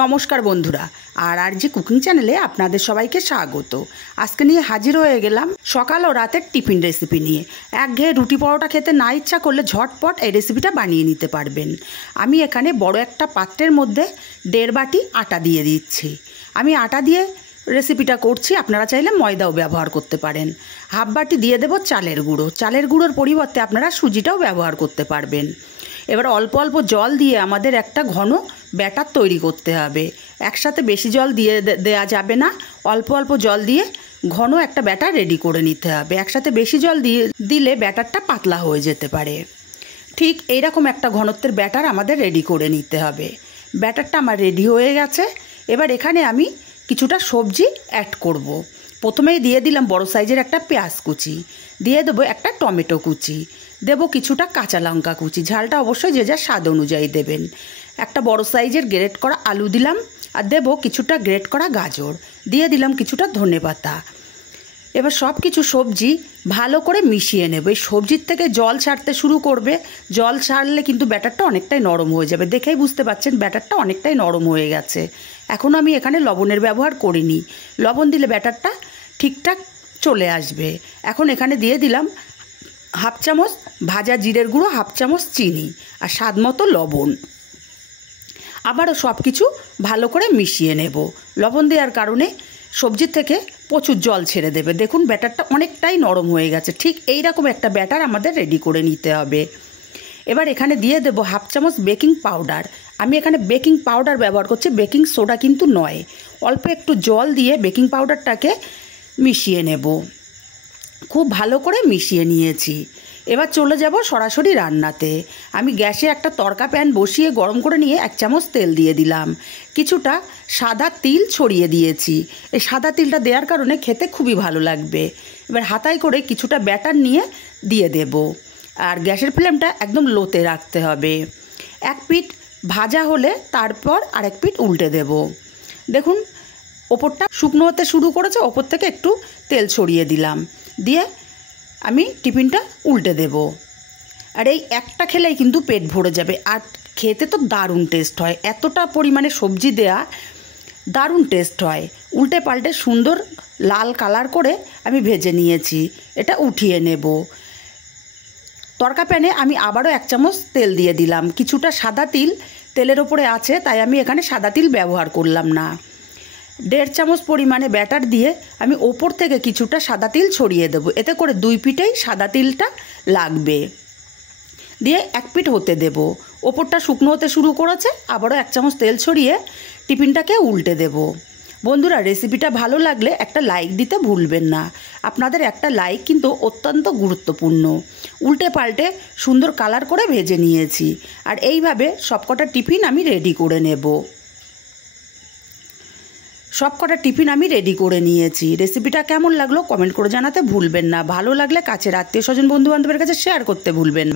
নমস্কার বন্ধুরা, আর কুকিং চ্যানেলে আপনাদের সবাইকে স্বাগত। আজকে নিয়ে হাজির হয়ে গেলাম সকাল ও রাতের টিফিন রেসিপি নিয়ে। একঘেয়ে রুটি পরোটা খেতে না ইচ্ছা করলে ঝটপট এই রেসিপিটা বানিয়ে নিতে পারবেন। আমি এখানে বড় একটা পাত্রের মধ্যে 1.5 বাটি আটা দিয়ে দিচ্ছি। আমি আটা দিয়ে রেসিপিটা করছি, আপনারা চাইলে ময়দাও ব্যবহার করতে পারেন। 1/2 বাটি দিয়ে দেব চালের গুঁড়ো। চালের গুঁড়োর পরিবর্তে আপনারা সুজিটাও ব্যবহার করতে পারবেন। এবার অল্প অল্প জল দিয়ে আমাদের একটা ঘন ব্যাটার তৈরি করতে হবে। একসাথে বেশি জল দিয়ে দেওয়া যাবে না, অল্প অল্প জল দিয়ে ঘন একটা ব্যাটার রেডি করে নিতে হবে। একসাথে বেশি জল দিলে ব্যাটারটা পাতলা হয়ে যেতে পারে। ঠিক এইরকম একটা ঘনত্বের ব্যাটার আমাদের রেডি করে নিতে হবে। ব্যাটারটা আমার রেডি হয়ে গেছে। এবার এখানে আমি কিছুটা সবজি অ্যাড করব। প্রথমেই দিয়ে দিলাম বড় সাইজের একটা পেঁয়াজ কুচি, দিয়ে দেবো একটা টমেটো কুচি, দেব কিছুটা কাঁচা লঙ্কা কুচি। ঝালটা অবশ্যই যে যার স্বাদ অনুযায়ী দেবেন। একটা বড় সাইজের গ্রেট করা আলু দিলাম, আর দেব কিছুটা গ্রেট করা গাজর, দিয়ে দিলাম কিছুটা ধনেপাতা। এবার সব কিছু সবজি ভালো করে মিশিয়ে নেব। এই সবজির থেকে জল ছাড়তে শুরু করবে। জল ছাড়লে কিন্তু ব্যাটারটা অনেকটাই নরম হয়ে যাবে। দেখেই বুঝতে পারছেন ব্যাটারটা অনেকটাই নরম হয়ে গেছে। এখন আমি এখানে লবণের ব্যবহার করিনি। লবণ দিলে ব্যাটারটা ঠিকঠাক চলে আসবে। এখন এখানে দিয়ে দিলাম 1/2 চামচ ভাজা জিরের গুঁড়ো, 1/2 চামচ চিনি, আর স্বাদ মতো লবণ। আবারও সব কিছু ভালো করে মিশিয়ে নেব। লবণ দেওয়ার কারণে সবজির থেকে প্রচুর জল ছেড়ে দেবে। দেখুন ব্যাটারটা অনেকটাই নরম হয়ে গেছে। ঠিক এই রকম একটা ব্যাটার আমাদের রেডি করে নিতে হবে। এবার এখানে দিয়ে দেব 1/2 চামচ বেকিং পাউডার। আমি এখানে বেকিং পাউডার ব্যবহার করছি, বেকিং সোডা কিন্তু নয়। অল্প একটু জল দিয়ে বেকিং পাউডারটাকে মিশিয়ে নেব। খুব ভালো করে মিশিয়ে নিয়েছি। এবার চলে যাব সরাসরি রান্নাতে। আমি গ্যাসে একটা তড়কা প্যান বসিয়ে গরম করে নিয়ে 1 চামচ তেল দিয়ে দিলাম। কিছুটা সাদা তিল ছড়িয়ে দিয়েছি। এই সাদা তিলটা দেওয়ার কারণে খেতে খুবই ভালো লাগবে। এবার হাতায় করে কিছুটা ব্যাটার নিয়ে দিয়ে দেব। আর গ্যাসের ফ্লেমটা একদম লোতে রাখতে হবে। এক পিঠ ভাজা হলে তারপর আরেক পিঠ উল্টে দেব। দেখুন ওপরটা শুকনো হতে শুরু করেছে, ওপর থেকে একটু তেল ছড়িয়ে দিলাম, দিয়ে আমি টিফিনটা উল্টে দেব। আর এই একটা খেলেই কিন্তু পেট ভরে যাবে। আর খেতে তো দারুণ টেস্ট হয়। এতটা পরিমাণে সবজি দেয়া দারুণ টেস্ট হয়। উল্টে পাল্টে সুন্দর লাল কালার করে আমি ভেজে নিয়েছি। এটা উঠিয়ে নেব। তড়কা প্যানে আমি আবারও 1 চামচ তেল দিয়ে দিলাম। কিছুটা সাদা তিল তেলের ওপরে আছে, তাই আমি এখানে সাদা তিল ব্যবহার করলাম না। 1.5 চামচ পরিমাণে ব্যাটার দিয়ে আমি ওপর থেকে কিছুটা সাদা তিল ছড়িয়ে দেবো। এতে করে 2 পিঠেই সাদা তিলটা লাগবে। দিয়ে 1 পিঠ হতে দেব। ওপরটা শুকনো হতে শুরু করেছে, আবারও 1 চামচ তেল ছড়িয়ে টিফিনটাকে উল্টে দেব। বন্ধুরা, রেসিপিটা ভালো লাগলে একটা লাইক দিতে ভুলবেন না। আপনাদের একটা লাইক কিন্তু অত্যন্ত গুরুত্বপূর্ণ। উল্টে পাল্টে সুন্দর কালার করে ভেজে নিয়েছি। আর এইভাবে সবকটা টিফিন আমি রেডি করে নেব। সবকটা টিফিন আমি রেডি করে নিয়েছি। রেসিপিটা কেমন লাগলো কমেন্ট করে জানাতে ভুলবেন না। ভালো লাগলে কাছের আত্মীয় স্বজন বন্ধু বান্ধবের কাছে শেয়ার করতে ভুলবেন না।